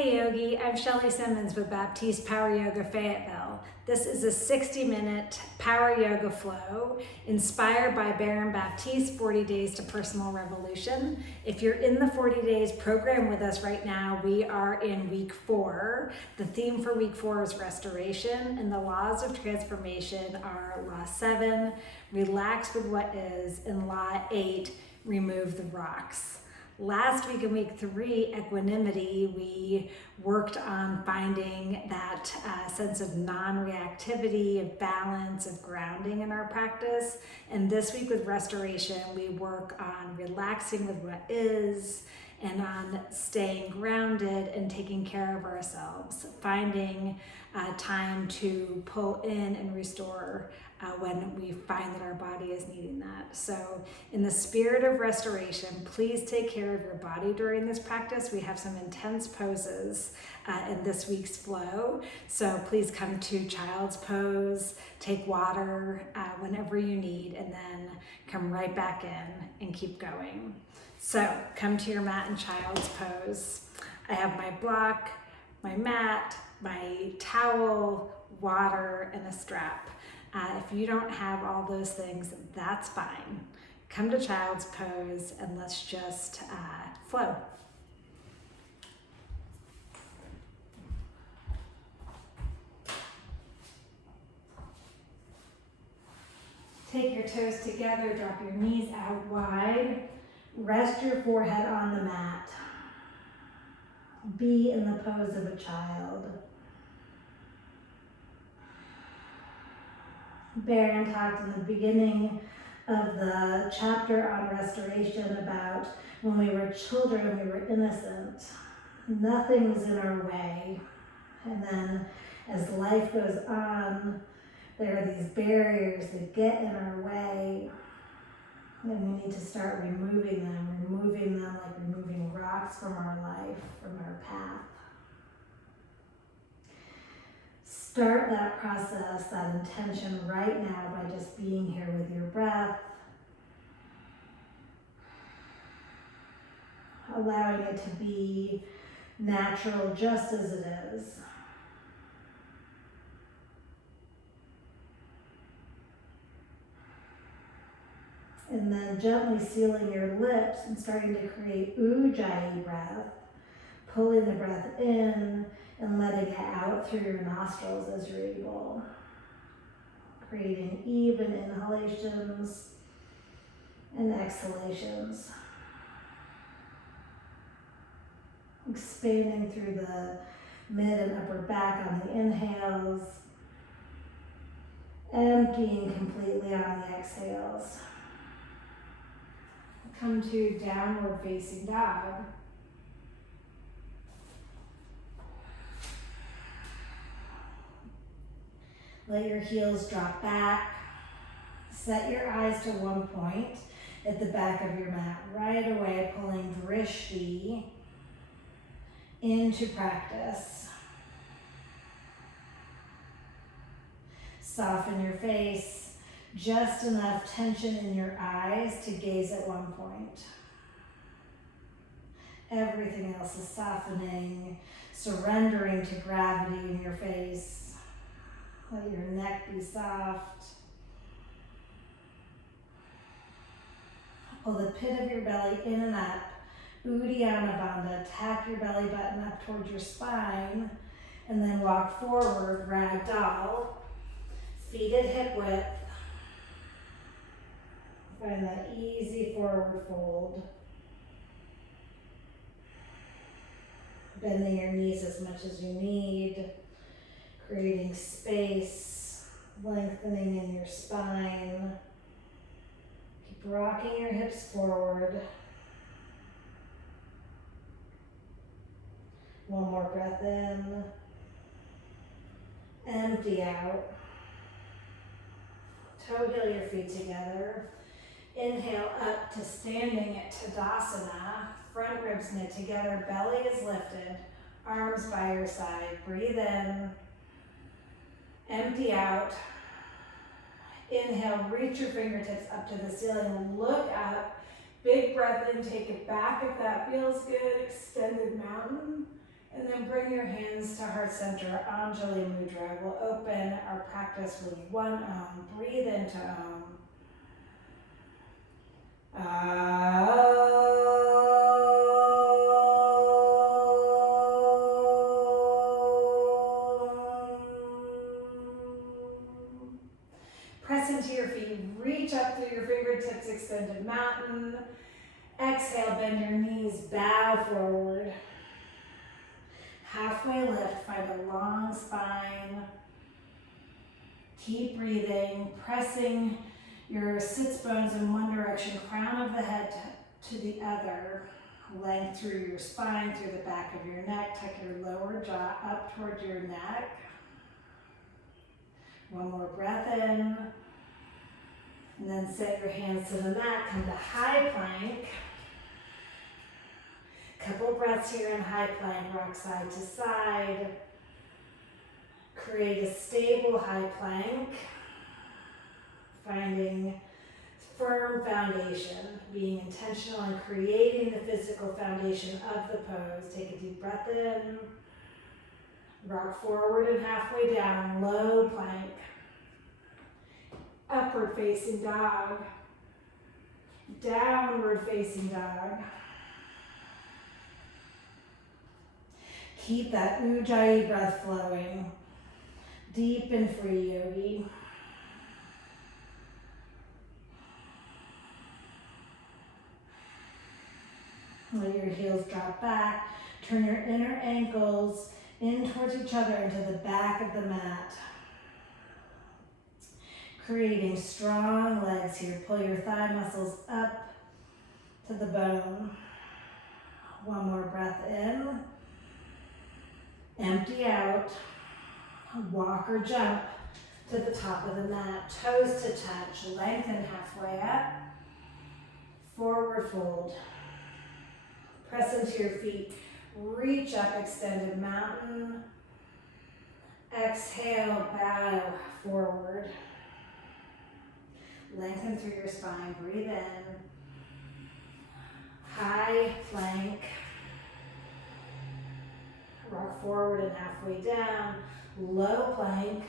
Hi Yogi, I'm Shelly Simmons with Baptiste Power Yoga Fayetteville. This is a 60-minute power yoga flow inspired by Baron Baptiste, 40 Days to Personal Revolution. If you're in the 40 Days program with us right now, we are in week 4. The theme for week 4 is restoration, and the laws of transformation are Law 7, relax with what is, and Law 8, remove the rocks. Last week in week 3, equanimity, we worked on finding that sense of non-reactivity, of balance, of grounding in our practice. And this week with restoration, we work on relaxing with what is and on staying grounded and taking care of ourselves, finding time to pull in and restore when we find that our body is needing that. So in the spirit of restoration, please take care of your body during this practice. We have some intense poses in this week's flow. So please come to child's pose, take water whenever you need, and then come right back in and keep going. So come to your mat in child's pose. I have my block, my mat, my towel, water, and a strap. If you don't have all those things, that's fine. Come to child's pose and let's just flow. Take your toes together, drop your knees out wide. Rest your forehead on the mat. Be in the pose of a child. Baron talked in the beginning of the chapter on restoration about when we were children, we were innocent. Nothing was in our way. And then as life goes on, there are these barriers that get in our way. And we need to start removing them like removing rocks from our life, from our path. Start that process, that intention right now by just being here with your breath. Allowing it to be natural just as it is. And then gently sealing your lips and starting to create Ujjayi breath, pulling the breath in and letting it out through your nostrils as you're able. Creating even inhalations and exhalations. Expanding through the mid and upper back on the inhales. Emptying completely on the exhales. Come to downward facing dog. Let your heels drop back. Set your eyes to one point at the back of your mat. Right away, pulling drishti into practice. Soften your face. Just enough tension in your eyes to gaze at one point. Everything else is softening, surrendering to gravity in your face. Let your neck be soft. Pull the pit of your belly in and up. Uddiyana Bandha. Tap your belly button up towards your spine. And then walk forward, ragdoll. Feet at hip width. Find that easy forward fold. Bending your knees as much as you need. Creating space, lengthening in your spine. Keep rocking your hips forward. One more breath in. Empty out. Toe heel your feet together. Inhale up to standing at Tadasana. Front ribs knit together, belly is lifted, arms by your side. Breathe in. Empty out. Inhale, reach your fingertips up to the ceiling. Look up. Big breath in, take it back if that feels good. Extended mountain. And then bring your hands to heart center, Anjali Mudra. We'll open our practice with one Om. Breathe into Om. Press into your feet, reach up through your fingertips, extended mountain. Exhale, bend your knees, bow forward. Halfway lift, find a long spine. Keep breathing, pressing your sits bones in one direction, crown of the head to the other. Length through your spine, through the back of your neck. Tuck your lower jaw up toward your neck. One more breath in. And then set your hands to the mat, come to high plank. Couple breaths here in high plank, rock side to side. Create a stable high plank. Finding firm foundation, being intentional in creating the physical foundation of the pose. Take a deep breath in. Rock forward and halfway down, low plank. Upward facing dog. Downward facing dog. Keep that Ujjayi breath flowing. Deep and free, yogi. Let your heels drop back. Turn your inner ankles in towards each other into the back of the mat. Creating strong legs here. Pull your thigh muscles up to the bone. One more breath in. Empty out. Walk or jump to the top of the mat. Toes to touch. Lengthen halfway up. Forward fold. Press into your feet. Reach up, extended mountain. Exhale, bow forward. Lengthen through your spine. Breathe in. High plank. Rock forward and halfway down. Low plank.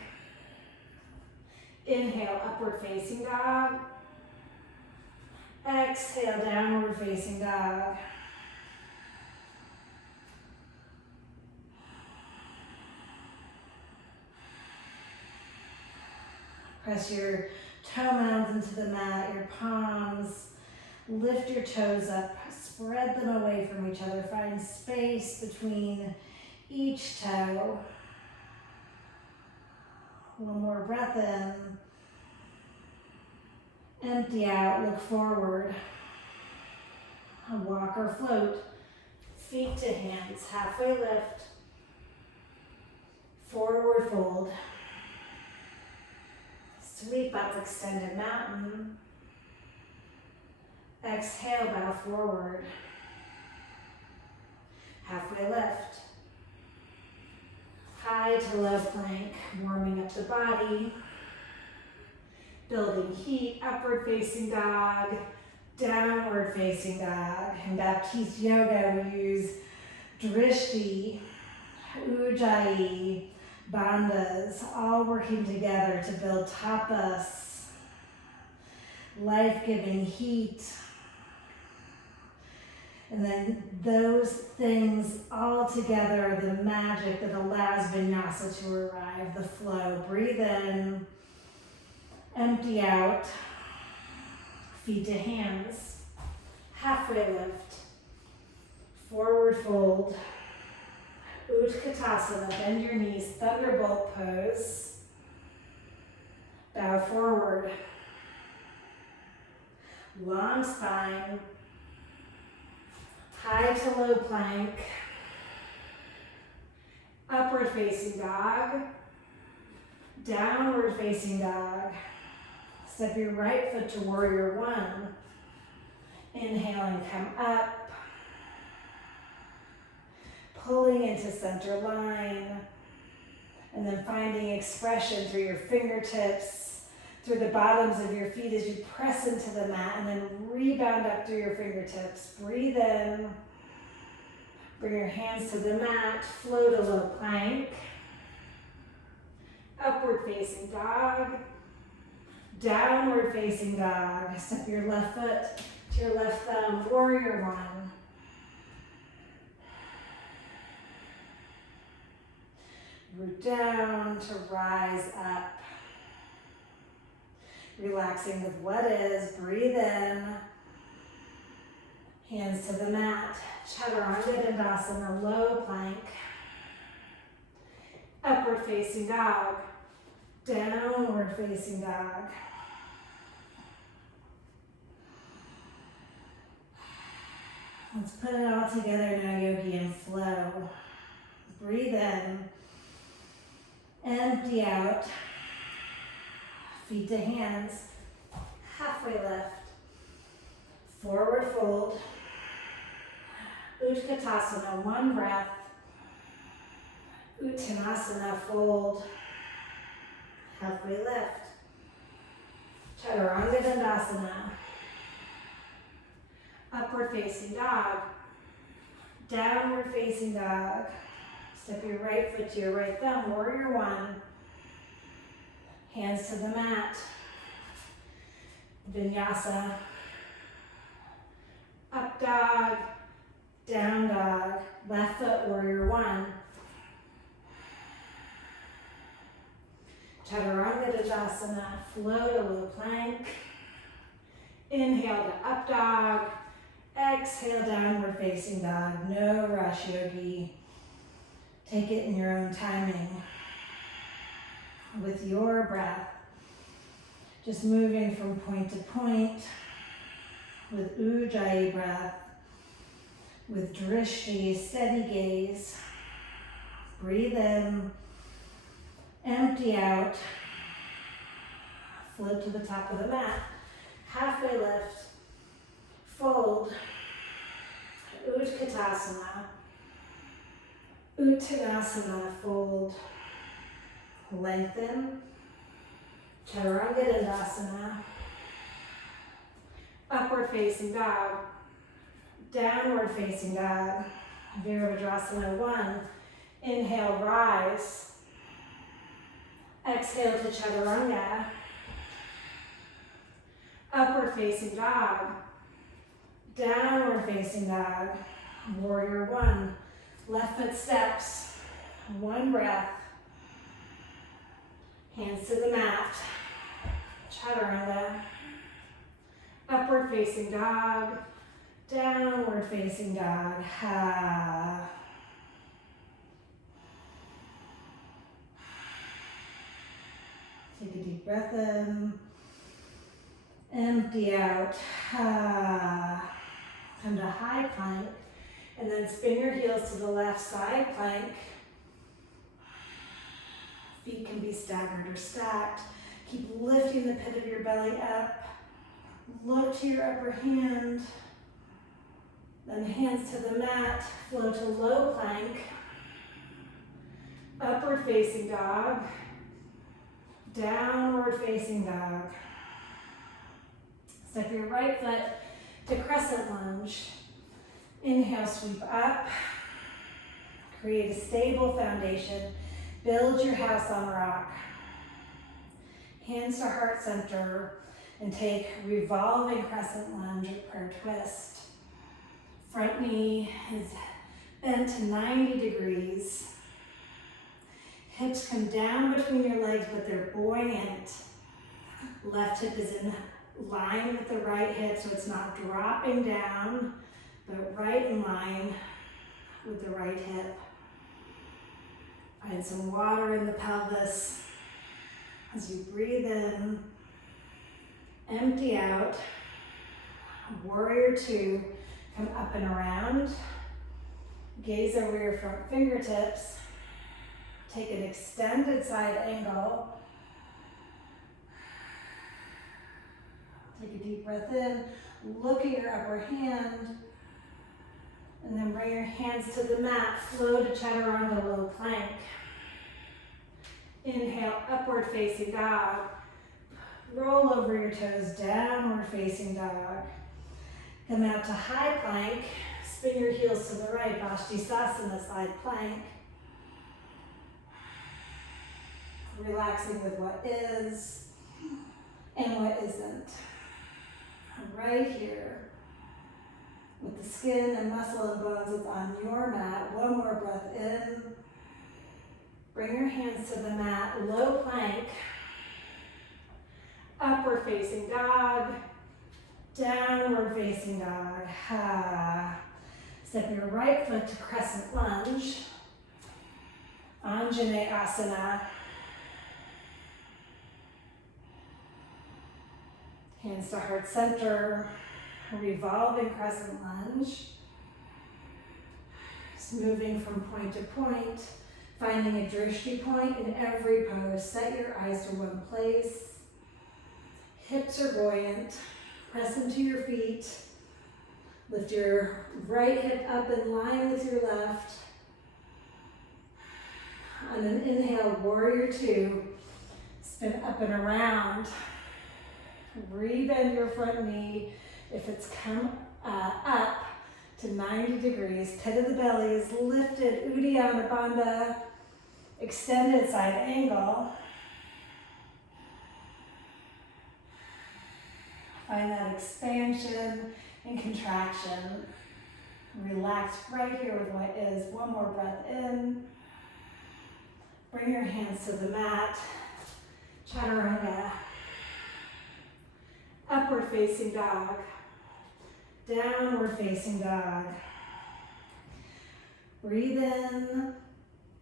Inhale, upward facing dog. Exhale, downward facing dog. Press your toe mounds into the mat, your palms. Lift your toes up, spread them away from each other. Find space between each toe. One more breath in. Empty out, look forward. Walk or float. Feet to hands, halfway lift. Forward fold. Sweep up, extended mountain. Exhale, bow forward. Halfway lift. High to low plank, warming up the body. Building heat, upward facing dog, downward facing dog. In Baptiste yoga, we use drishti, ujjayi, bandhas, all working together to build tapas, life-giving heat. And then those things all together are the magic that allows vinyasa to arrive, the flow. Breathe in, empty out, feet to hands, halfway lift, forward fold, Utkatasana, bend your knees, thunderbolt pose, bow forward, long spine, high to low plank, upward facing dog, downward facing dog. Step your right foot to warrior one. Inhale and come up. Pulling into center line. And then finding expression through your fingertips, through the bottoms of your feet as you press into the mat, and then rebound up through your fingertips. Breathe in. Bring your hands to the mat, flow to low plank. Upward facing dog. Downward facing dog. Step your left foot to your left thumb, warrior one. Root down to rise up. Relaxing with what is, breathe in. Hands to the mat, Chaturanga Dandasana, low plank. Upward facing dog, downward facing dog. Let's put it all together now, yogi, and flow. Breathe in, empty out. Feet to hands, halfway lift. Forward fold. Utkatasana, one breath. Uttanasana, fold. Halfway lift. Chaturanga Dandasana. Upward facing dog. Downward facing dog. Step your right foot to your right thumb, warrior one. Hands to the mat. Vinyasa. Up dog, down dog, left foot, warrior one. Chaturanga Dandasana, flow to low plank. Inhale to up dog. Exhale, downward facing dog. No rush, yogi. Take it in your own timing. With your breath. Just moving from point to point. With Ujjayi breath. With Drishti, steady gaze. Breathe in. Empty out. Float to the top of the mat. Halfway lift. Fold. Utkatasana. Uttanasana, fold. Lengthen. Chaturanga Dandasana. Upward facing dog. Downward facing dog. Virabhadrasana, one. Inhale, rise. Exhale to Chaturanga. Upward facing dog. Downward facing dog. Warrior one. Left foot steps. One breath. Hands to the mat. Chaturanga. Upward facing dog. Downward facing dog. Ha. Take a deep breath in. Empty out. Ha. Come to high plank. And then spin your heels to the left side plank. Feet can be staggered or stacked. Keep lifting the pit of your belly up. Look to your upper hand. Then hands to the mat. Flow to low plank. Upward facing dog. Downward facing dog. Step your right foot to crescent lunge. Inhale, sweep up. Create a stable foundation. Build your house on rock. Hands to heart center and take revolving crescent lunge or prayer twist. Front knee is bent to 90 degrees. Hips come down between your legs, but they're buoyant. Left hip is in line with the right hip, so it's not dropping down, but right in line with the right hip. Find some water in the pelvis as you breathe in, empty out. Warrior two, come up and around. Gaze over your front fingertips. Take an extended side angle. Take a deep breath in. Look at your upper hand. And then bring your hands to the mat. Flow to Chaturanga, low plank. Inhale, upward facing dog. Roll over your toes, downward facing dog. Come out to high plank. Spin your heels to the right, Vastisthasana, side plank. Relaxing with what is and what isn't. Right here, with the skin and muscle and bones that's on your mat. One more breath in. Bring your hands to the mat, low plank. Upward facing dog, downward facing dog. Step your right foot to crescent lunge. Anjaneyasana. Hands to heart center, revolving crescent lunge. Just moving from point to point, finding a drishti point in every pose. Set your eyes to one place. Hips are buoyant. Press into your feet. Lift your right hip up in line with your left. On an inhale, warrior two. Spin up and around. Rebend your front knee. If it's come up to 90 degrees, pit of the belly is lifted, Uddiyana Bandha, extended side angle. Find that expansion and contraction. Relax right here with what is. One more breath in. Bring your hands to the mat. Chaturanga. Upward facing dog, downward facing dog. Breathe in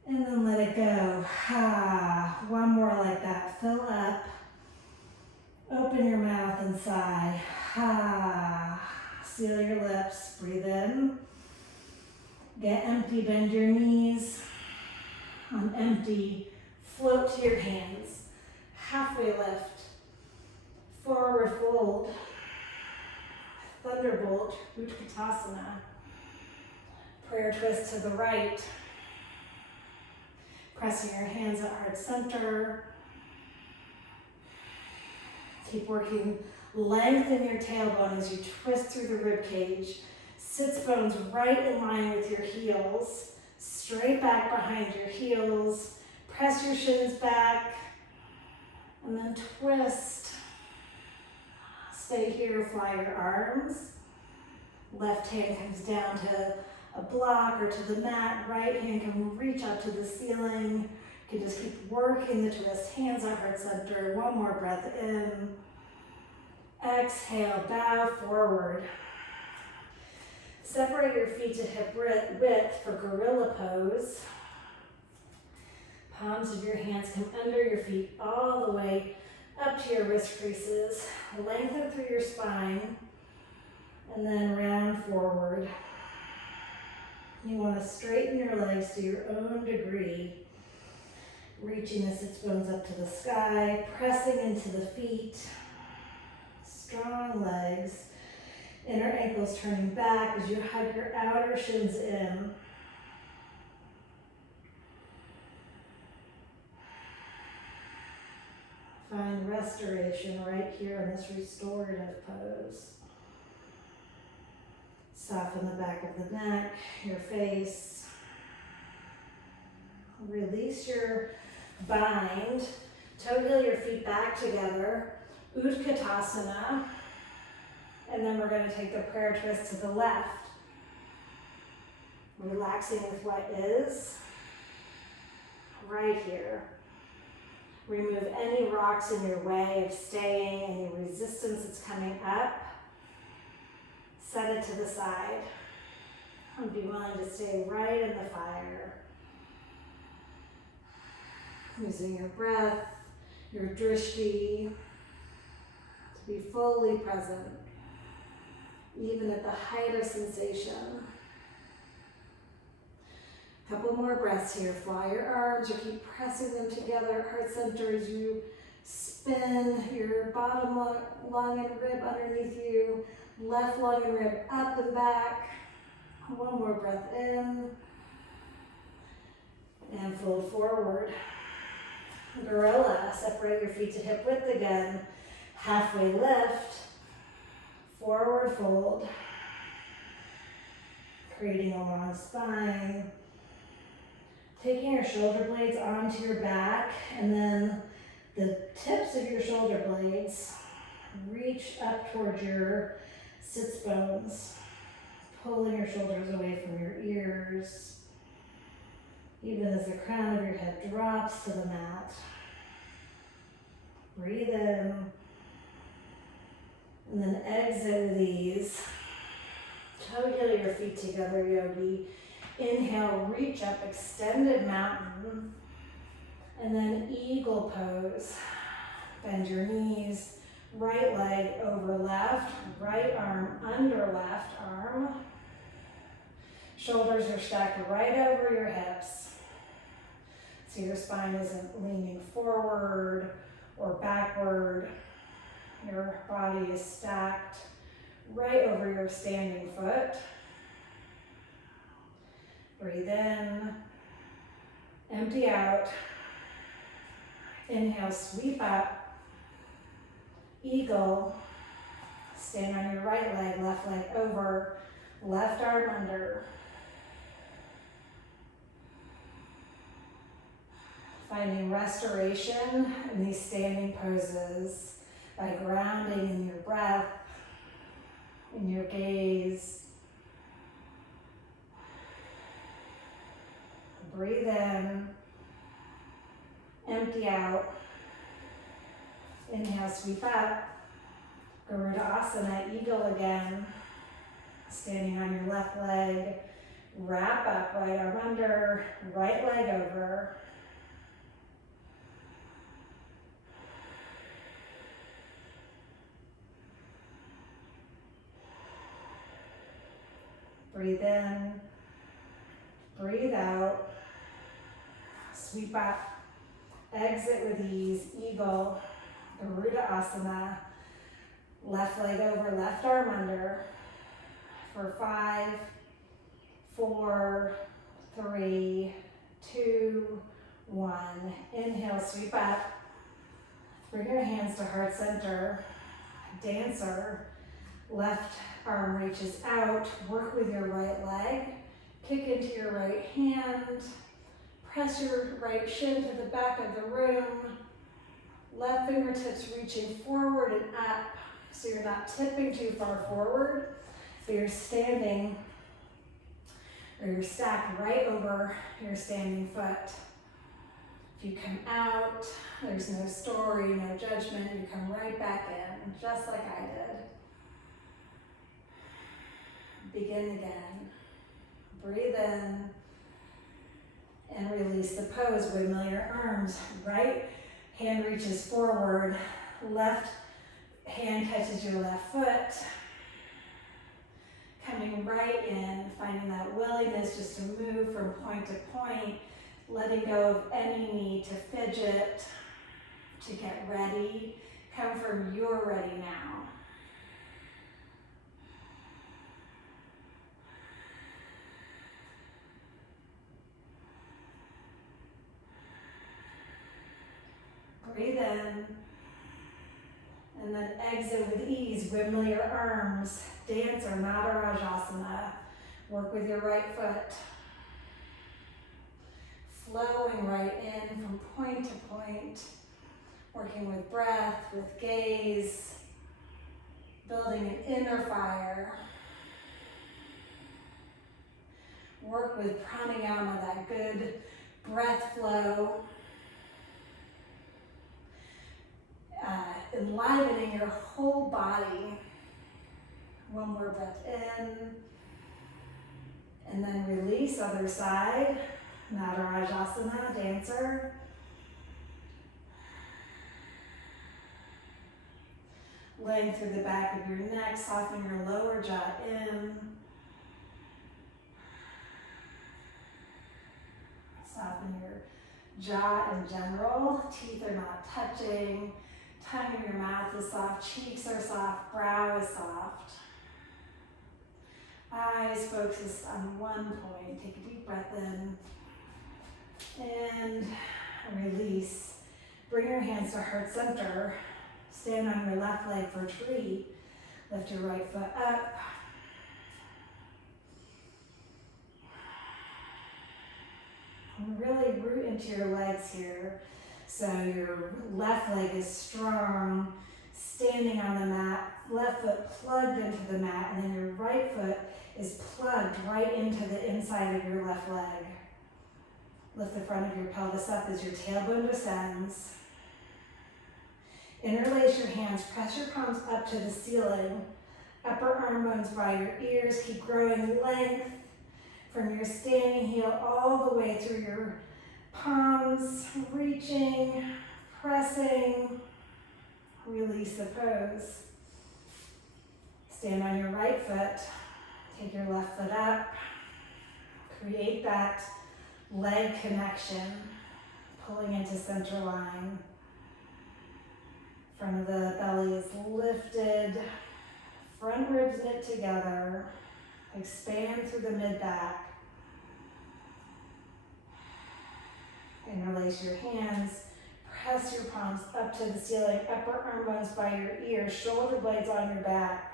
and then let it go. One more like that. Fill up. Open your mouth and sigh. Seal your lips. Breathe in. Get empty. Bend your knees. On empty, float to your hands. Halfway lift. Forward fold, thunderbolt, Utkatasana. Prayer twist to the right. Pressing your hands at heart center. Keep working. Lengthen your tailbone as you twist through the rib cage. Sits bones right in line with your heels. Straight back behind your heels. Press your shins back. And then twist. Stay here, fly your arms. Left hand comes down to a block or to the mat. Right hand can reach up to the ceiling. You can just keep working the twist. Hands at heart center. One more breath in. Exhale, bow forward. Separate your feet to hip width for gorilla pose. Palms of your hands come under your feet all the way up to your wrist creases. Lengthen through your spine and then round forward. You want to straighten your legs to your own degree. Reaching the sits bones up to the sky, pressing into the feet. Strong legs. Inner ankles turning back as you hug your outer shins in. Find restoration right here in this restorative pose. Soften the back of the neck, your face. Release your bind. Toe heel your feet back together. Utkatasana. And then we're going to take the prayer twist to the left. Relaxing with what is. Right here. Remove any rocks in your way of staying, any resistance that's coming up. Set it to the side. And be willing to stay right in the fire. Using your breath, your drishti, to be fully present, even at the height of sensation. Couple more breaths here. Fly your arms or keep pressing them together. Heart center as you spin your bottom lung and rib underneath you. Left lung and rib up and back. One more breath in. And fold forward. Gorilla. Separate your feet to hip width again. Halfway lift. Forward fold. creating a long spine. Taking your shoulder blades onto your back, and then the tips of your shoulder blades reach up towards your sits bones, pulling your shoulders away from your ears, even as the crown of your head drops to the mat. Breathe in, and then exit with ease. Toe-heel your feet together, yogi. Inhale, reach up, extended mountain, and then eagle pose. Bend your knees, right leg over left, right arm under left arm. Shoulders are stacked right over your hips, so your spine isn't leaning forward or backward. Your body is stacked right over your standing foot. Breathe in, empty out. Inhale, sweep up, eagle. Stand on your right leg over, left arm under. Finding restoration in these standing poses by grounding in your breath, in your gaze. Breathe in, empty out. Inhale, sweep up. Garudasana, eagle again. Standing on your left leg, wrap up, right arm under, right leg over. Breathe in, breathe out. Sweep up, exit with ease, eagle, Garudasana, left leg over, left arm under, for 5, 4, 3, 2, 1. Inhale, sweep up, bring your hands to heart center, dancer, left arm reaches out, work with your right leg, kick into your right hand, press your right shin to the back of the room, left fingertips reaching forward and up, so you're not tipping too far forward, but you're standing, or you're stacked right over your standing foot. If you come out, there's no story, no judgment, you come right back in, just like I did. Begin again. Breathe in and release the pose. Windmill your arms. Right hand reaches forward, left hand catches your left foot. Coming right in, finding that willingness just to move from point to point, letting go of any need to fidget, to get ready. Come from you're ready now. Breathe in, and then exit with ease. Windmill your arms, dancer, Nadarajasana. Work with your right foot. Flowing right in from point to point. Working with breath, with gaze. Building an inner fire. Work with pranayama, that good breath flow. Enlivening your whole body. One more breath in, and then release, other side. Nadarajasana, dancer. Laying through the back of your neck, softening your lower jaw in. Soften your jaw in general. Teeth are not touching. Tongue in your mouth is soft, cheeks are soft, brow is soft. Eyes focused on one point. Take a deep breath in and release. Bring your hands to heart center. Stand on your left leg for tree. Lift your right foot up. And really root into your legs here. So your left leg is strong, standing on the mat, left foot plugged into the mat, and then your right foot is plugged right into the inside of your left leg. Lift the front of your pelvis up as your tailbone descends. Interlace your hands, press your palms up to the ceiling. Upper arm bones by your ears, keep growing length from your standing heel all the way through your palms, reaching, pressing, release the pose. Stand on your right foot, take your left foot up, create that leg connection, pulling into center line. Front of the belly is lifted, front ribs knit together, expand through the mid-back. Interlace your hands, press your palms up to the ceiling, upper arm bones by your ears, shoulder blades on your back.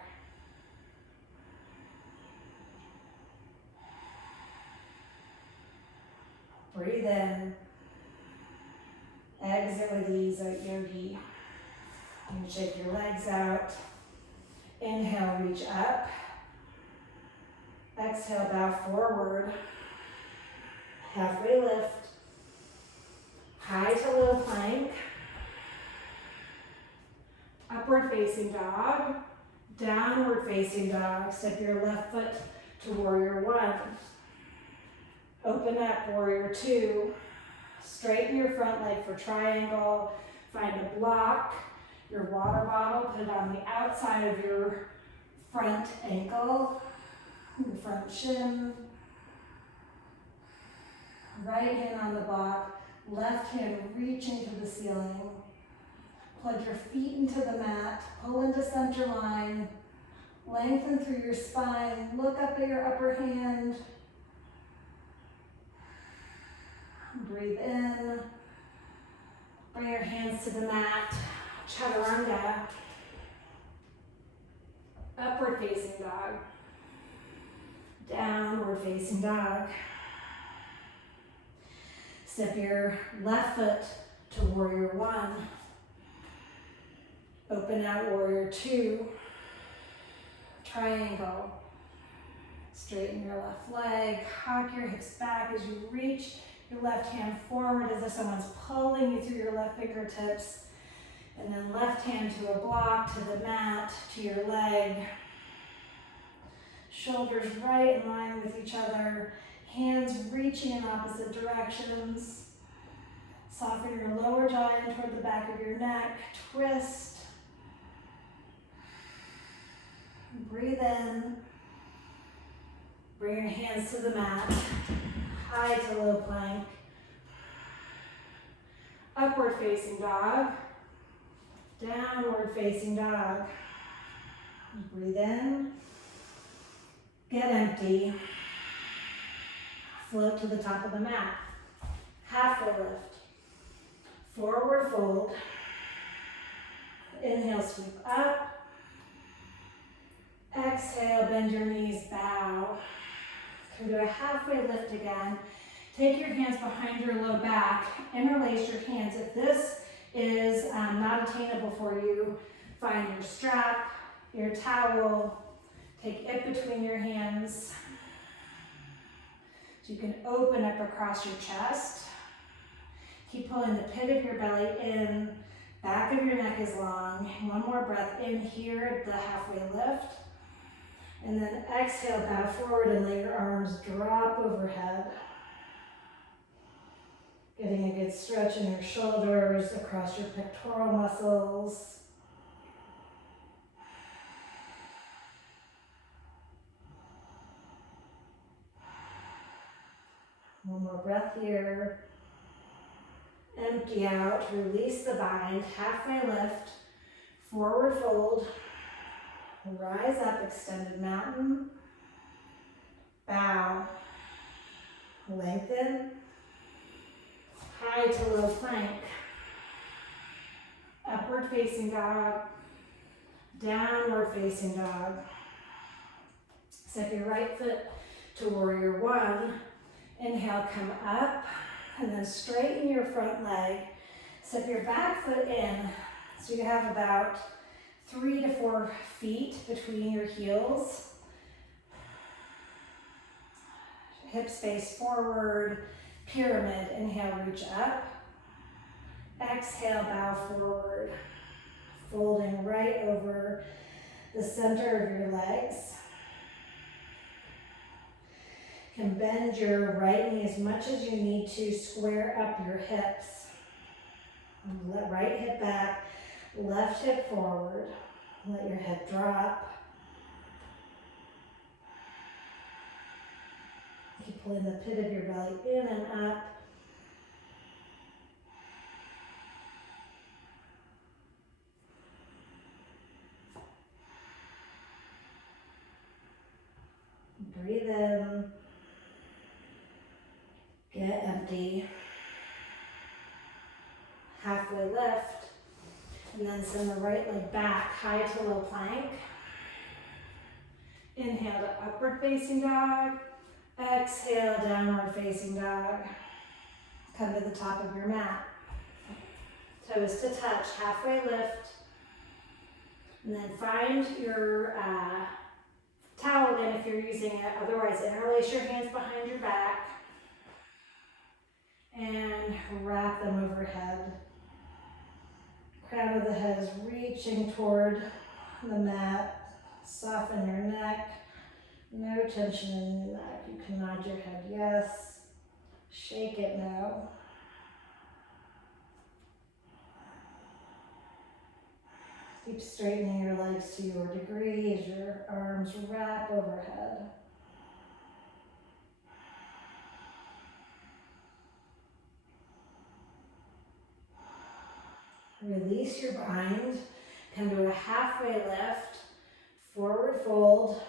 Breathe in. Exit with ease out yogi. And shake your legs out. Inhale, reach up. Exhale, bow forward. Halfway lift. High to low plank. Upward facing dog. Downward facing dog. Step your left foot to warrior one. Open up, warrior two. Straighten your front leg for triangle. Find a block. Your water bottle, put it on the outside of your front ankle, your front shin. Right hand on the block, left hand reaching to the ceiling. Plug your feet into the mat, pull into center line, lengthen through your spine, look up at your upper hand. Breathe in, bring your hands to the mat. Chaturanga, upward facing dog, downward facing dog. Step your left foot to warrior one. Open out warrior two. Triangle. Straighten your left leg, cock your hips back as you reach your left hand forward as if someone's pulling you through your left fingertips. And then left hand to a block, to the mat, to your leg. Shoulders right in line with each other. Hands reaching in opposite directions. Soften your lower jaw in toward the back of your neck. Twist. Breathe in. Bring your hands to the mat. High to low plank. Upward facing dog. Downward facing dog. Breathe in. Get empty. Float to the top of the mat. Halfway lift. Forward fold. Inhale, sweep up. Exhale, bend your knees, bow. Come to a halfway lift again. Take your hands behind your low back. Interlace your hands. If this is not attainable for you, find your strap, your towel, take it between your hands. So you can open up across your chest. Keep pulling the pit of your belly in, back of your neck is long. One more breath in here at the halfway lift. And then exhale, bow forward and let your arms drop overhead. Getting a good stretch in your shoulders, across your pectoral muscles. One more breath here. Empty out, release the bind, halfway lift, forward fold, rise up, extended mountain, bow, lengthen, high to low plank, upward facing dog, downward facing dog. Step your right foot to warrior one. Inhale, come up, And then straighten your front leg. Step your back foot in. So you have about 3 to 4 feet between your heels. Hips face forward, pyramid. Inhale, reach up. Exhale, bow forward. Folding right over the center of your legs. You can bend your right knee as much as you need to, square up your hips. Let right hip back, left hip forward. Let your head drop. Keep pulling the pit of your belly in and up. Breathe in. Get empty. Halfway lift. And then send the right leg back, high to low plank. Inhale to upward facing dog. Exhale, downward facing dog. Come to the top of your mat. Toes to touch, halfway lift. And then find your towel again if you're using it. Otherwise, interlace your hands behind your back. And wrap them overhead. Crown of the head is reaching toward the mat. Soften your neck. No tension in your neck. You can nod your head yes. Shake it no. Keep straightening your legs to your degree as your arms wrap overhead. Release your bind. Come to a halfway lift. Forward fold.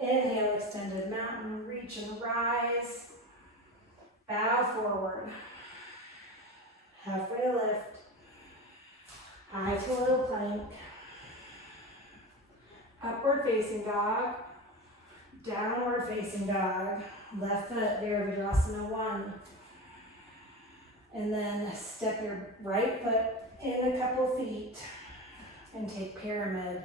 Inhale, extended mountain. Reach and rise. Bow forward. Halfway lift. High to low plank. Upward facing dog. Downward facing dog. Left foot, Virabhadrasana 1. And then step your right foot in a couple feet and take pyramid.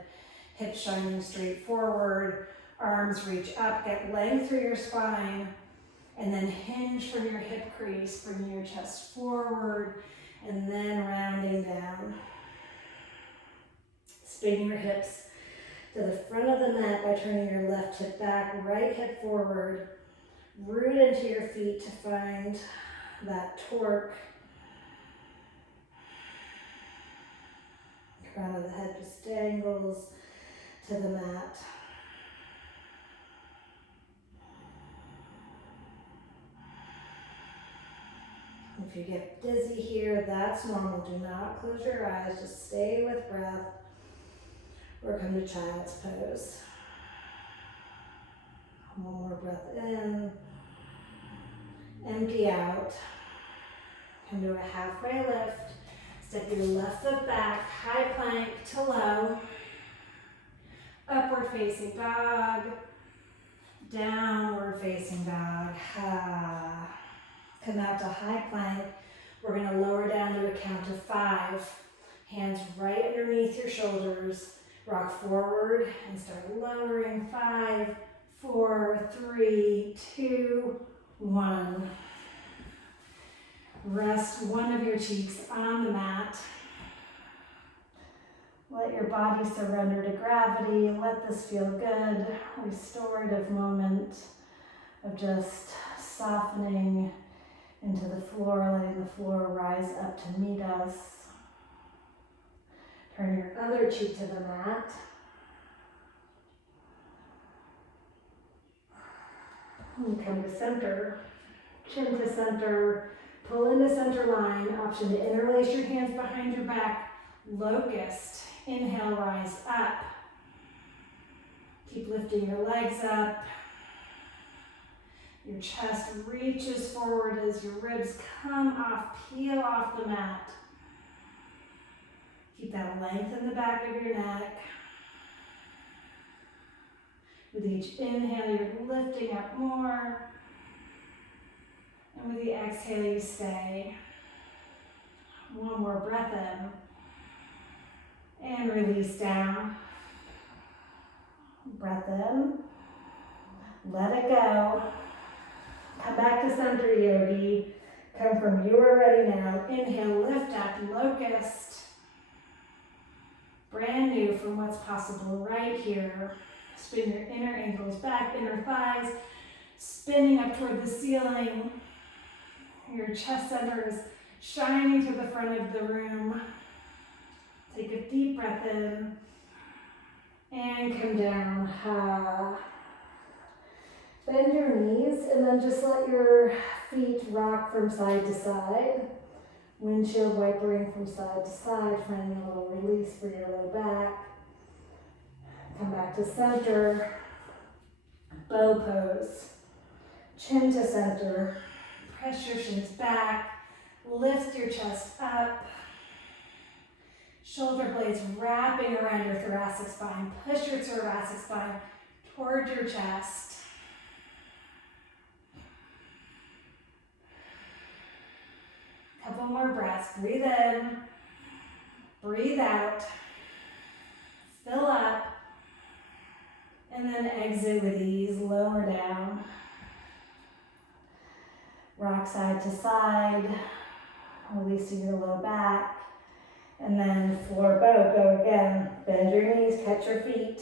Hips shining straight forward. Arms reach up, get length through your spine. And then hinge from your hip crease. Bring your chest forward and then rounding down. Spin your hips to the front of the mat by turning your left hip back, right hip forward. Root into your feet to find that torque. Crown of the head just dangles to the mat. If you get dizzy here, that's normal. Do not close your eyes. Just stay with breath. Or come to child's pose. One more breath in. Empty out. Come to a halfway lift. Step your left foot back, high plank to low. Upward facing dog. Downward facing dog. Come out to high plank. We're going to lower down to a count of 5. Hands right underneath your shoulders. Rock forward and start lowering. 5, 4, 3, 2, 1. Rest one of your cheeks on the mat. Let your body surrender to gravity. Let this feel good. Restorative moment of just softening into the floor, letting the floor rise up to meet us. Turn your other cheek to the mat. And come to center. Chin to center. Pull into center line. Option to interlace your hands behind your back. Locust. Inhale, rise up. Keep lifting your legs up. Your chest reaches forward as your ribs come off, peel off the mat. Keep that length in the back of your neck. With each inhale, you're lifting up more. And with the exhale, you stay. One more breath in. And release down. Breath in. Let it go. Come back to center yogi. Come from you are ready now. Inhale, lift up, locust. Brand new from what's possible right here. Spin your inner ankles back, inner thighs, spinning up toward the ceiling. Your chest center is shining to the front of the room. Take a deep breath in and come down. Bend your knees and then just let your feet rock from side to side. Windshield wipering from side to side, finding a little release for your low back. Come back to center. Bow pose. Chin to center. Press your shins back. Lift your chest up. Shoulder blades wrapping around your thoracic spine. Push your thoracic spine toward your chest. Couple more breaths. Breathe in. Breathe out. Fill up. And then exit with ease. Lower down. Rock side to side. Releasing your low back. And then floor bow. Go again. Bend your knees. Catch your feet.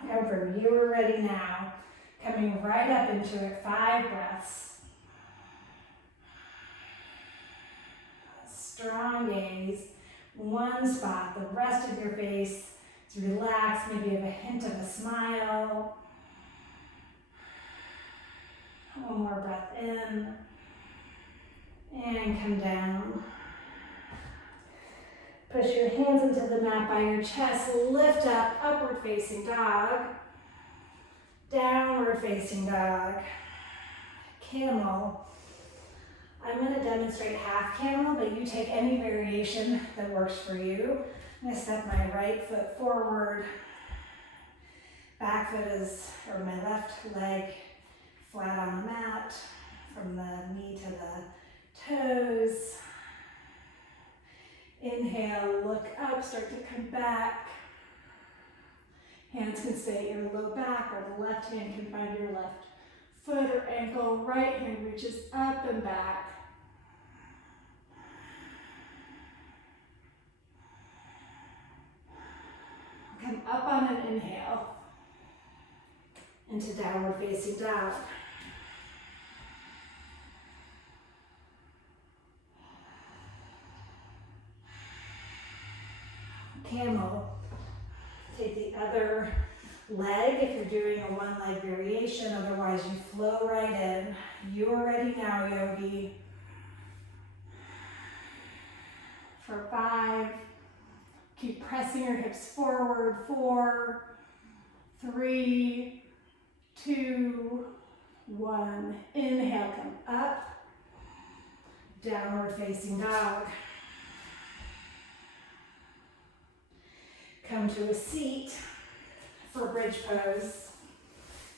Come from you are ready now. Coming right up into it. 5 breaths. Strong gaze, one spot. The rest of your face is relaxed. Maybe you have a hint of a smile. One more breath in and come down. Push your hands into the mat by your chest. Lift up, upward facing dog. Downward facing dog. Camel. I'm going to demonstrate half camel, but you take any variation that works for you. I'm going to step my right foot forward. Back foot is, or my left leg flat on the mat, from the knee to the toes. Inhale, look up, start to come back. Hands can stay at your low back, or the left hand can find your left foot or ankle. Right hand reaches up and back. Come up on an inhale into downward facing dog. Camel. Take the other leg if you're doing a one leg variation, otherwise you flow right in. You are ready now, yogi. For 5. Keep pressing your hips forward. 4, 3, 2, 1. Inhale, come up. Downward facing dog. Come to a seat for bridge pose.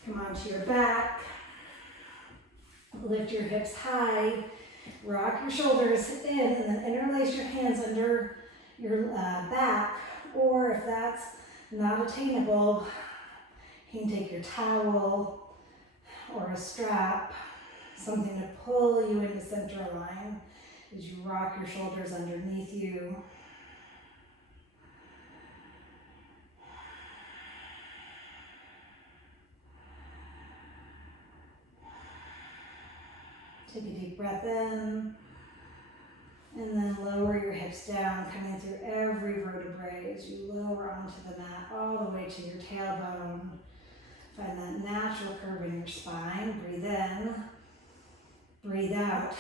Come onto your back. Lift your hips high. Rock your shoulders in and then interlace your hands under your back, or if that's not attainable, you can take your towel or a strap, something to pull you into center line as you rock your shoulders underneath you. Take a deep breath in. And then lower your hips down, coming through every vertebrae as you lower onto the mat, all the way to your tailbone. Find that natural curve in your spine. Breathe in, breathe out.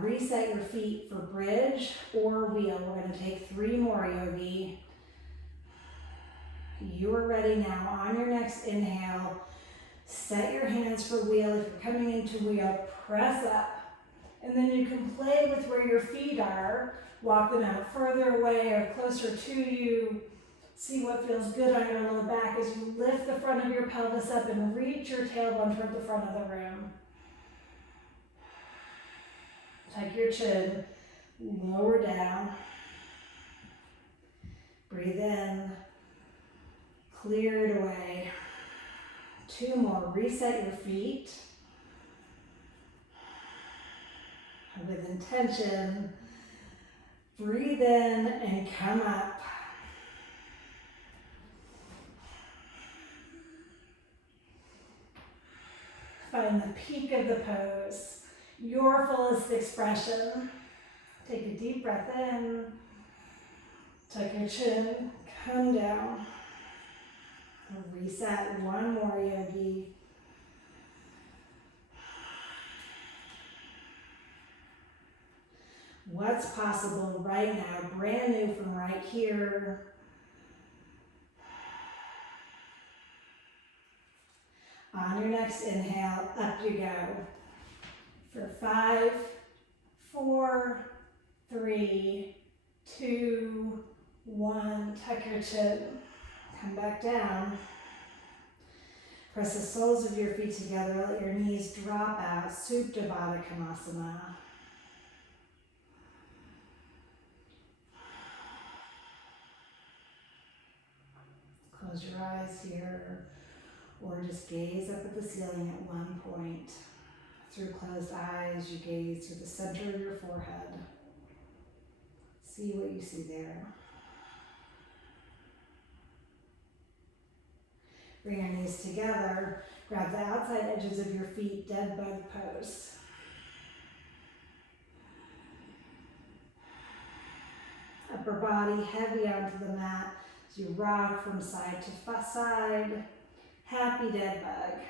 Reset your feet for bridge or wheel. We're going to take 3 more, yogi. You are ready now. On your next inhale, set your hands for wheel. If you're coming into wheel, press up. And then you can play with where your feet are. Walk them out further away or closer to you. See what feels good on your low back as you lift the front of your pelvis up and reach your tailbone toward the front of the room. Tuck your chin, lower down. Breathe in, clear it away. 2 more, reset your feet. With intention, breathe in and come up. Find the peak of the pose, your fullest expression. Take a deep breath in, tuck your chin, come down. Reset, 1 more, yogi. What's possible right now, brand new from right here. On your next inhale, up you go. For 5, 4, 3, 2, 1. Tuck your chin. Come back down. Press the soles of your feet together. Let your knees drop out. Supta Baddha Konasana. Close your eyes here, or just gaze up at the ceiling at one point. Through closed eyes, you gaze to the center of your forehead. See what you see there. Bring your knees together. Grab the outside edges of your feet, dead bug pose. Upper body heavy onto the mat as you rock from side to side. Happy dead bug.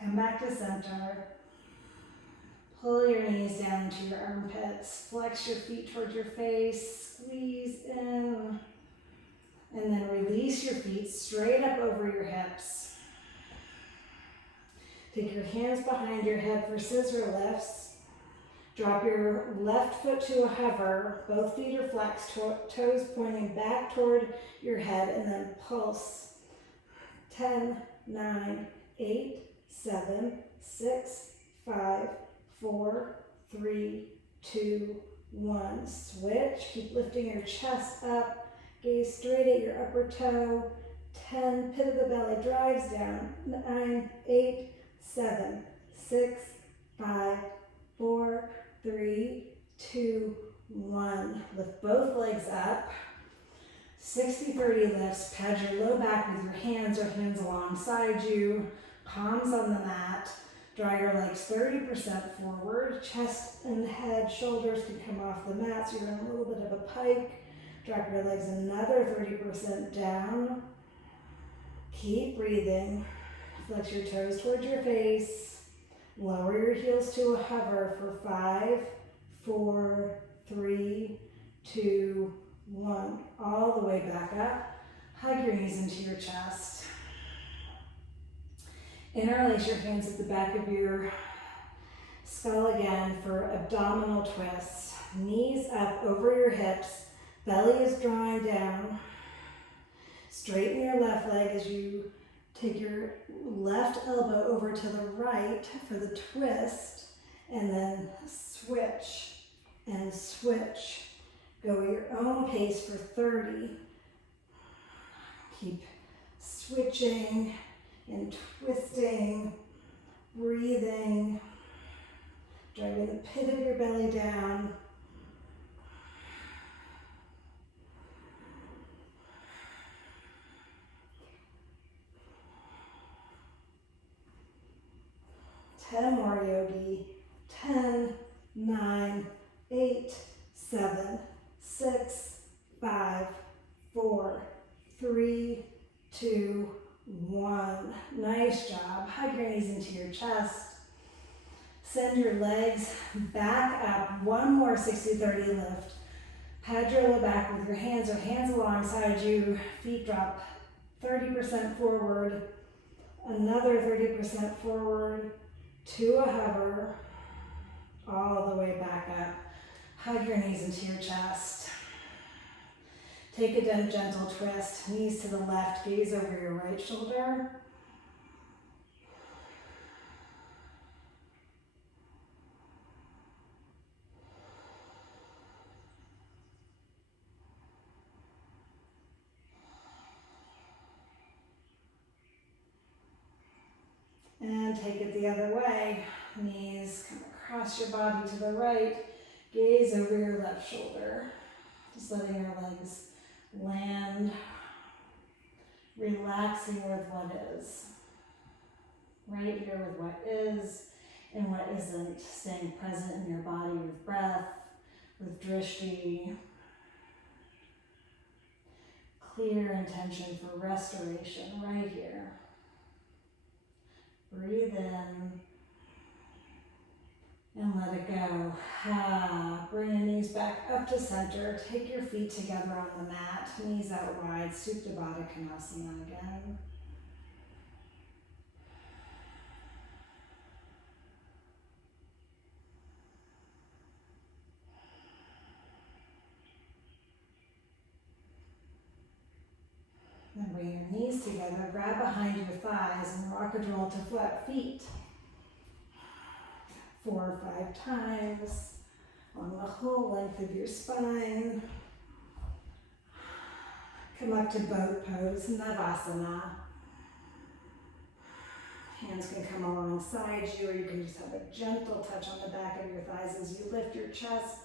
Come back to center. Pull your knees down into your armpits. Flex your feet towards your face. Squeeze in. And then release your feet straight up over your hips. Take your hands behind your head for scissor lifts. Drop your left foot to a hover. Both feet are flexed, toes pointing back toward your head, and then pulse. 10, 9, 8, 7, 6, 5, 4, 3, 2, 1. Switch. Keep lifting your chest up. Gaze straight at your upper toe. 10, pit of the belly drives down. 9, 8, 7, 6, 5, 4, 3, 2, 1. Lift both legs up. 60-30 lifts. Pad your low back with your hands or hands alongside you. Palms on the mat. Draw your legs 30% forward. Chest and head, shoulders can come off the mat, so you're in a little bit of a pike. Drop your legs another 30% down. Keep breathing. Flex your toes towards your face. Lower your heels to a hover for 5, 4, 3, 2, 1. All the way back up. Hug your knees into your chest. Interlace your hands at the back of your skull again for abdominal twists. Knees up over your hips. Belly is drawing down. Straighten your left leg as you take your left elbow over to the right for the twist, and then switch and switch. Go at your own pace for 30. Keep switching and twisting, breathing, driving the pit of your belly down. Ten more, yogi. 10, 9, 8, 7, 6, 5, 4, 3, 2, 1. Nice job. Hug your knees into your chest. Send your legs back up. One more 60-30 lift. Pad your low back with your hands or hands alongside you. Feet drop 30% forward. Another 30% forward. To a hover, all the way back up. Hug your knees into your chest. Take a gentle twist, knees to the left, gaze over your right shoulder. And take it the other way. Knees come across your body to the right, gaze over your left shoulder. Just letting your legs land, relaxing with what is. Right here with what is and what isn't. Staying present in your body with breath, with drishti. Clear intention for restoration right here. Breathe in and let it go. Bring your knees back up to center. Take your feet together on the mat. Knees out wide. Supta Baddha Konasana again. Then bring your knees together. Grab behind your thighs and rock and roll to flat feet. 4 or 5 times on the whole length of your spine. Come up to boat pose, Navasana. Hands can come alongside you, or you can just have a gentle touch on the back of your thighs as you lift your chest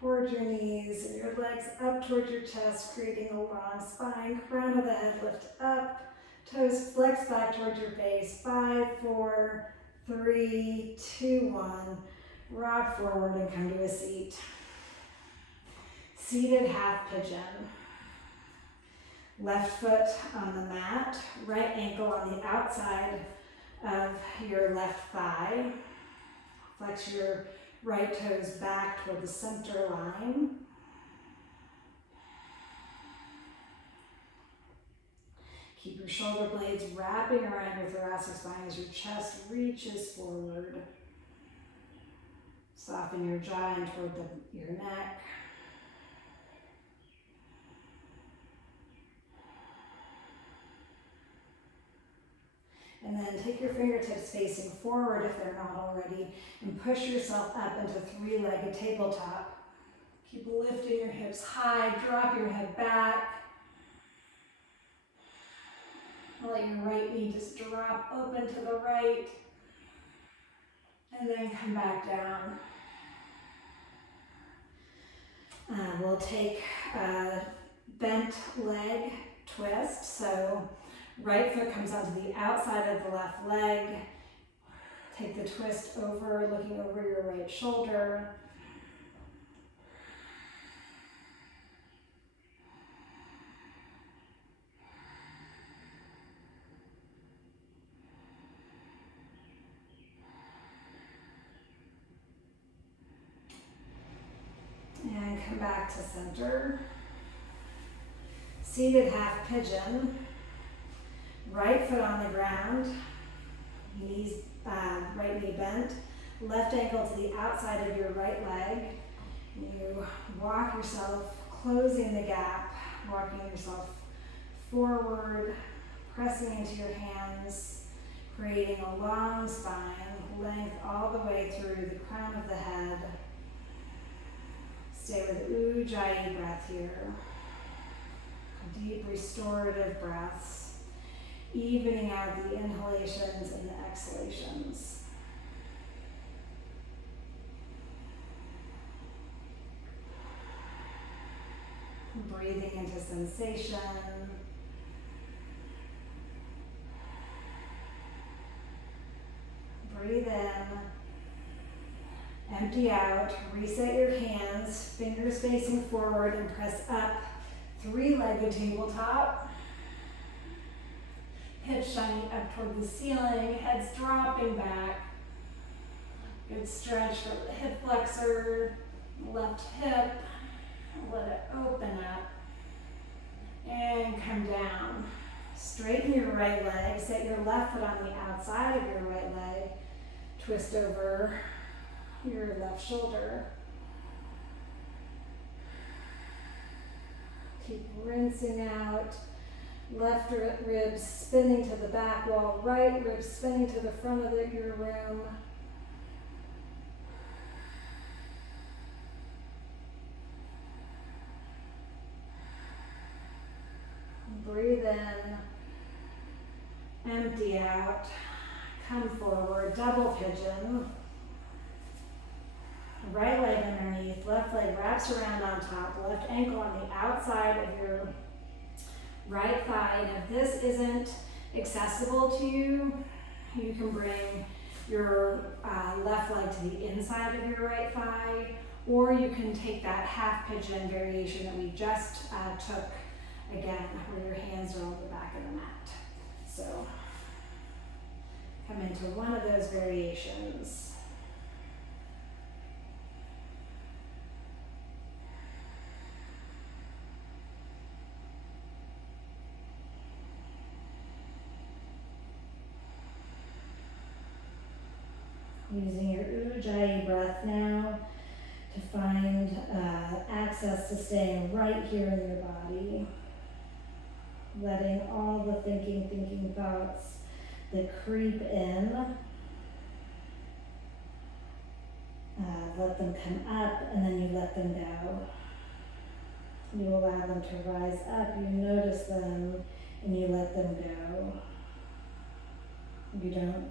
towards your knees and your legs up towards your chest, creating a long spine. Crown of the head lift up, toes flex back towards your face. 5, 4, 3, 2, 1. Rock forward and come to a seat. Seated half pigeon. Left foot on the mat, right ankle on the outside of your left thigh. Flex your right toes back toward the center line. Keep your shoulder blades wrapping around your thoracic spine as your chest reaches forward. Soften your jaw in toward your neck. And then take your fingertips facing forward if they're not already, and push yourself up into 3-legged tabletop. Keep lifting your hips high, drop your head back. Let your right knee just drop open to the right, and then come back down. We'll take a bent leg twist. So right foot comes onto the outside of the left leg. Take the twist over, looking over your right shoulder. And come back to center. Seated half pigeon. Right foot on the ground, knees, right knee bent, left ankle to the outside of your right leg. You walk yourself, closing the gap, walking yourself forward, pressing into your hands, creating a long spine, length all the way through the crown of the head. Stay with Ujjayi breath here. Deep restorative breaths. Evening out the inhalations and the exhalations. Breathing into sensation. Breathe in. Empty out. Reset your hands, fingers facing forward, and press up. 3-legged tabletop. Hips shining up toward the ceiling, heads dropping back. Good stretch for the hip flexor, left hip. Let it open up. And come down. Straighten your right leg. Set your left foot on the outside of your right leg. Twist over your left shoulder. Keep rinsing out. Left ribs spinning to the back wall, right ribs spinning to the front of your room. Breathe in, empty out, come forward, double pigeon. Right leg underneath, left leg wraps around on top, left ankle on the outside of your right thigh. And if this isn't accessible to you, you can bring your left leg to the inside of your right thigh, or you can take that half pigeon variation that we just took again, where your hands are on the back of the mat. So come into one of those variations. Using your Ujjayi breath now to find access to staying right here in your body. Letting all the thinking thoughts that creep in, let them come up and then you let them go. You allow them to rise up, you notice them, and you let them go. You don't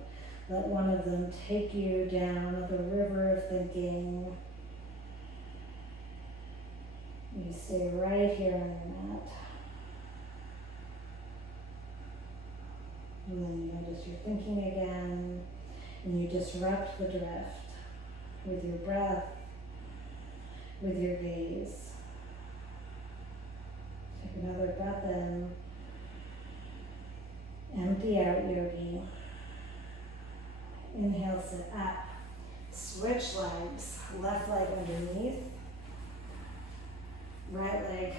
let one of them take you down the river of thinking. You stay right here on the mat. And then you notice you're thinking again, and you disrupt the drift with your breath, with your gaze. Take another breath in. Empty out, yogi. Inhale, sit up. Switch legs. Left leg underneath. Right leg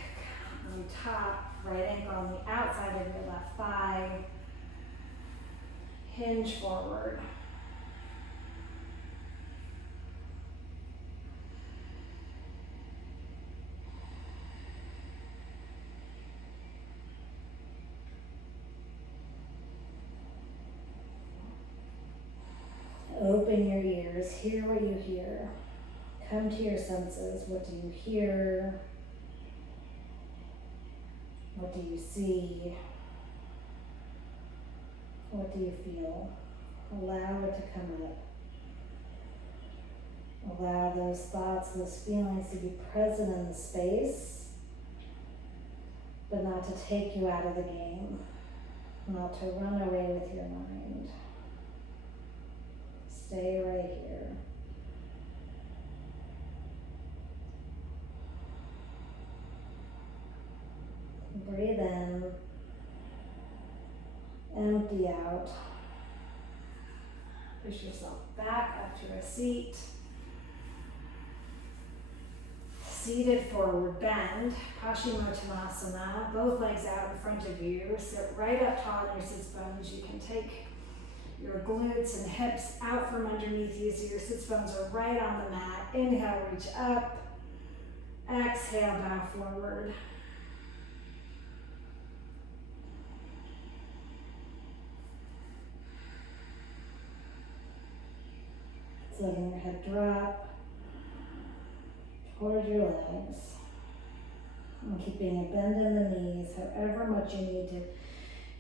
on top. Right ankle on the outside of your left thigh. Hinge forward. Open your ears, hear what you hear. Come to your senses. What do you hear? What do you see? What do you feel? Allow it to come up. Allow those thoughts, those feelings to be present in the space, but not to take you out of the game, not to run away with your mind. Stay right here. Breathe in. Empty out. Push yourself back up to a seat. Seated forward bend, Paschimottanasana, both legs out in front of you. Sit right up tall on your sits bones. You can take your glutes and hips out from underneath you so your sits bones are right on the mat. Inhale, reach up. Exhale, bow forward. Letting your head drop toward your legs. And keeping a bend in the knees, however much you need to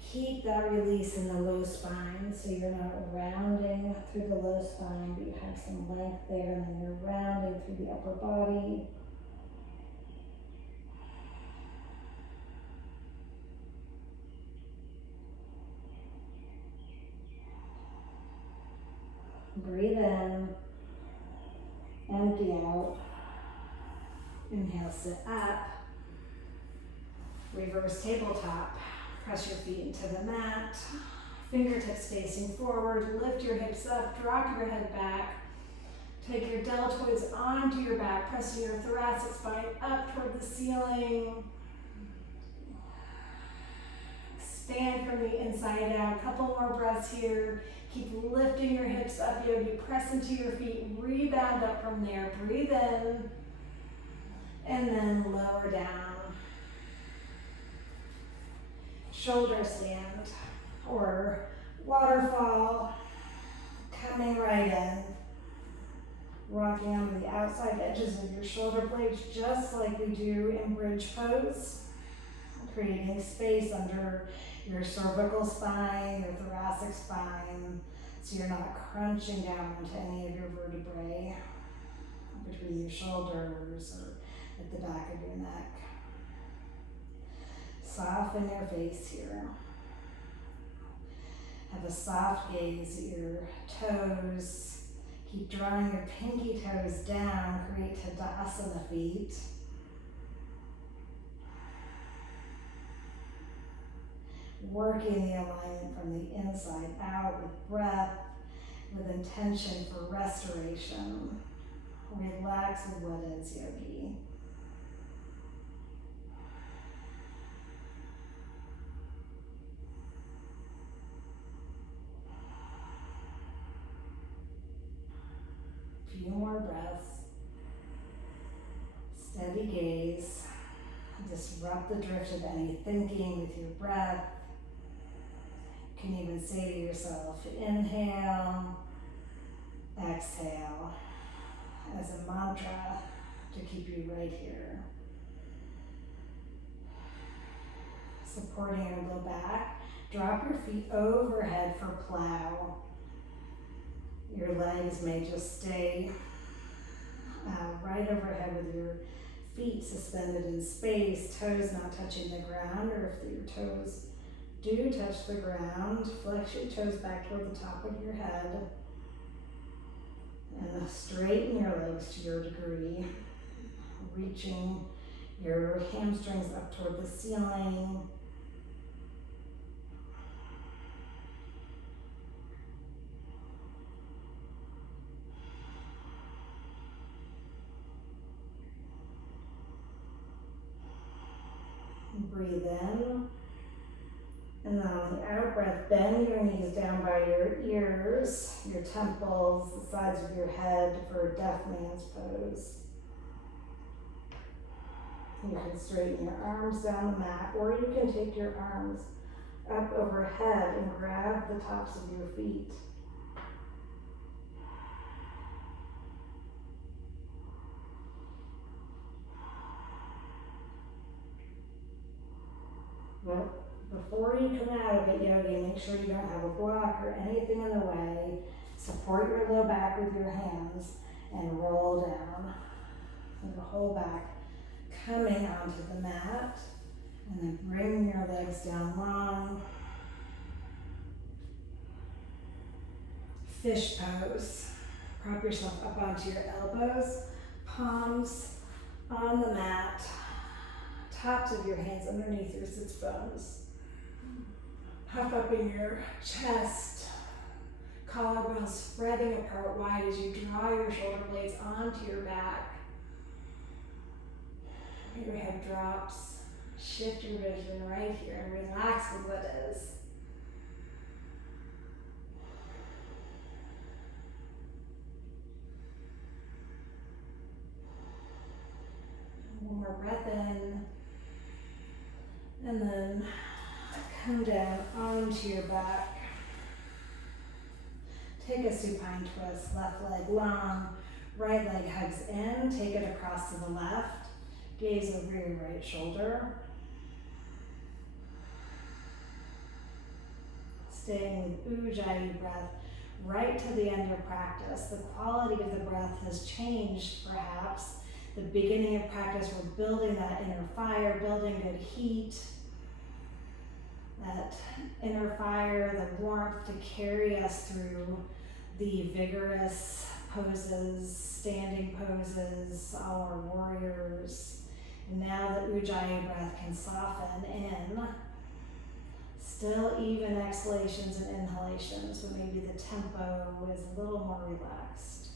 keep that release in the low spine so you're not rounding through the low spine, but you have some length there, and then you're rounding through the upper body. Breathe in, empty out. Inhale, sit up. Reverse tabletop. Press your feet into the mat. Fingertips facing forward. Lift your hips up. Drop your head back. Take your deltoids onto your back. Pressing your thoracic spine up toward the ceiling. Expand from the inside out. Couple more breaths here. Keep lifting your hips up, yogi. Press into your feet. Rebound up from there. Breathe in. And then lower down. shoulder stand or waterfall, coming right in, rocking onto the outside edges of your shoulder blades just like we do in bridge pose, creating space under your cervical spine, your thoracic spine, so you're not crunching down into any of your vertebrae between your shoulders or at the back of your neck. Soften your face here. Have a soft gaze at your toes. Keep drawing your pinky toes down. Create Tadasana feet. Working the alignment from the inside out with breath, with intention for restoration. Relax with what is, yogi. Few more breaths. Steady gaze. Disrupt the drift of any thinking with your breath. You can even say to yourself, inhale, exhale, as a mantra to keep you right here. Supporting your low back, drop your feet overhead for plow. Your legs may just stay right overhead with your feet suspended in space, toes not touching the ground, or if your toes do touch the ground, flex your toes back toward the top of your head and straighten your legs to your degree, reaching your hamstrings up toward the ceiling. Breathe in, and then on the out breath, bend your knees down by your ears, your temples, the sides of your head for a deaf man's pose. You can straighten your arms down the mat, or you can take your arms up overhead and grab the tops of your feet. Well, before you come out of it, yogi, make sure you don't have a block or anything in the way. Support your low back with your hands and roll down. With the whole back coming onto the mat, and then bring your legs down long. Fish pose. Prop yourself up onto your elbows, palms on the mat, tops of your hands underneath your sits bones. Puff up in your chest, collarbones spreading apart wide as you draw your shoulder blades onto your back. Your head drops. Shift your vision right here and relax with what is. One more breath in. And then come down onto your back. Take a supine twist, left leg long, right leg hugs in, take it across to the left, gaze over your right shoulder. Staying with Ujjayi breath right to the end of practice. The quality of the breath has changed perhaps. The beginning of practice, we're building that inner fire, building good heat. That inner fire, the warmth to carry us through the vigorous poses, standing poses, all our warriors. And now that Ujjayi breath can soften in, still even exhalations and inhalations, but maybe the tempo is a little more relaxed.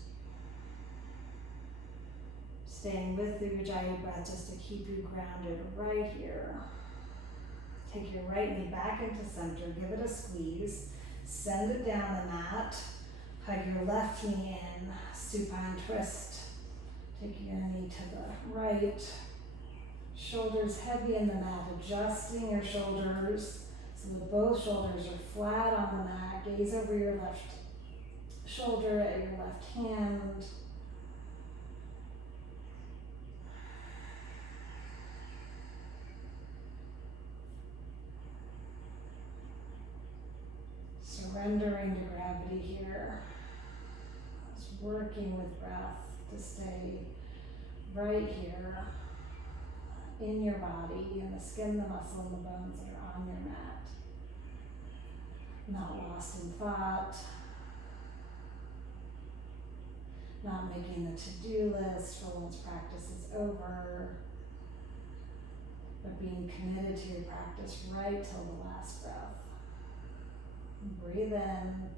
Staying with the Ujjayi breath just to keep you grounded right here. Take your right knee back into center, give it a squeeze, send it down the mat, hug your left knee in, supine twist. Take your knee to the right, shoulders heavy in the mat, adjusting your shoulders So that both shoulders are flat on the mat. Gaze over your left shoulder at your left hand. Surrendering to gravity here. Just working with breath to stay right here in your body, in the skin, the muscle, and the bones that are on your mat. Not lost in thought. Not making the to-do list for once practice is over. But being committed to your practice right till the last breath. Breathe in,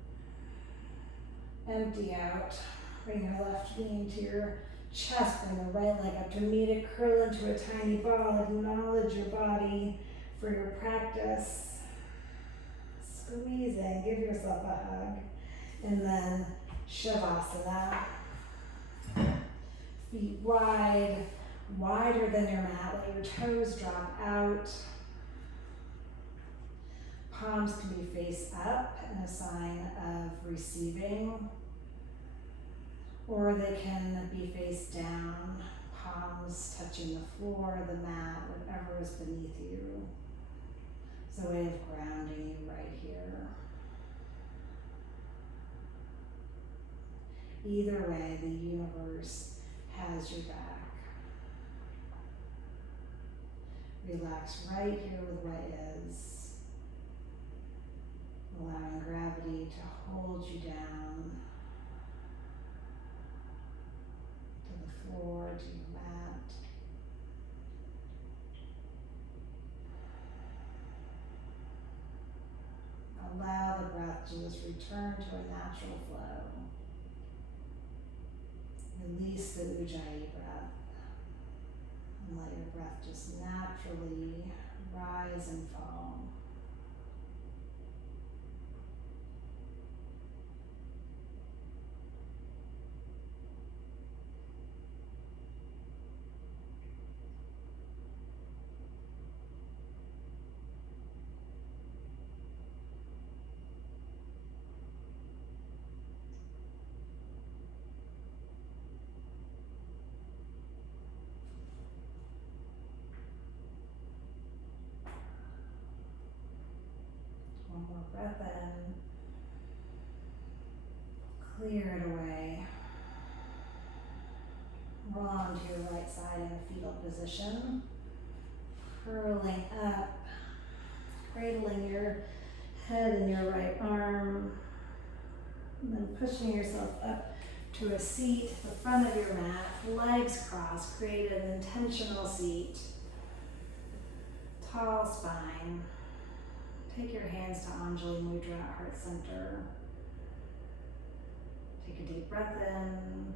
empty out, bring your left knee to your chest, bring the right leg up to meet it, curl into a tiny ball, acknowledge your body for your practice. Squeeze in, give yourself a hug, and then Shavasana. Feet wide, wider than your mat, let your toes drop out. Palms can be face up in a sign of receiving, or they can be face down, palms touching the floor, the mat, whatever is beneath you. It's a way of grounding you right here. Either way, the universe has your back. Relax right here with what is. Allowing gravity to hold you down to the floor, to your mat. Allow the breath to just return to a natural flow. Release the Ujjayi breath and let your breath just naturally rise and fall. One more breath in. Clear it away. Roll onto your right side in a fetal position. Curling up. Cradling your head in your right arm. And then pushing yourself up to a seat at the front of your mat. Legs crossed. Create an intentional seat. Tall spine. Take your hands to Anjali Mudra at heart center. Take a deep breath in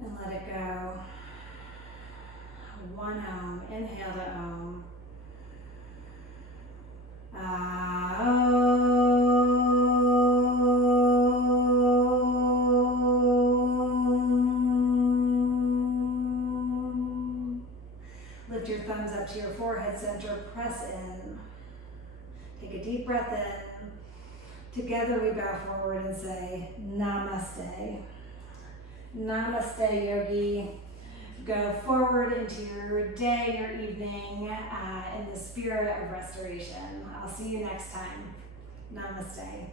and let it go. One Om. Inhale to Om. Lift your thumbs up to your forehead center. Press in. Take a deep breath in. Together we bow forward and say Namaste. Namaste, yogi. Go forward into your day, your evening, in the spirit of restoration. I'll see you next time. Namaste.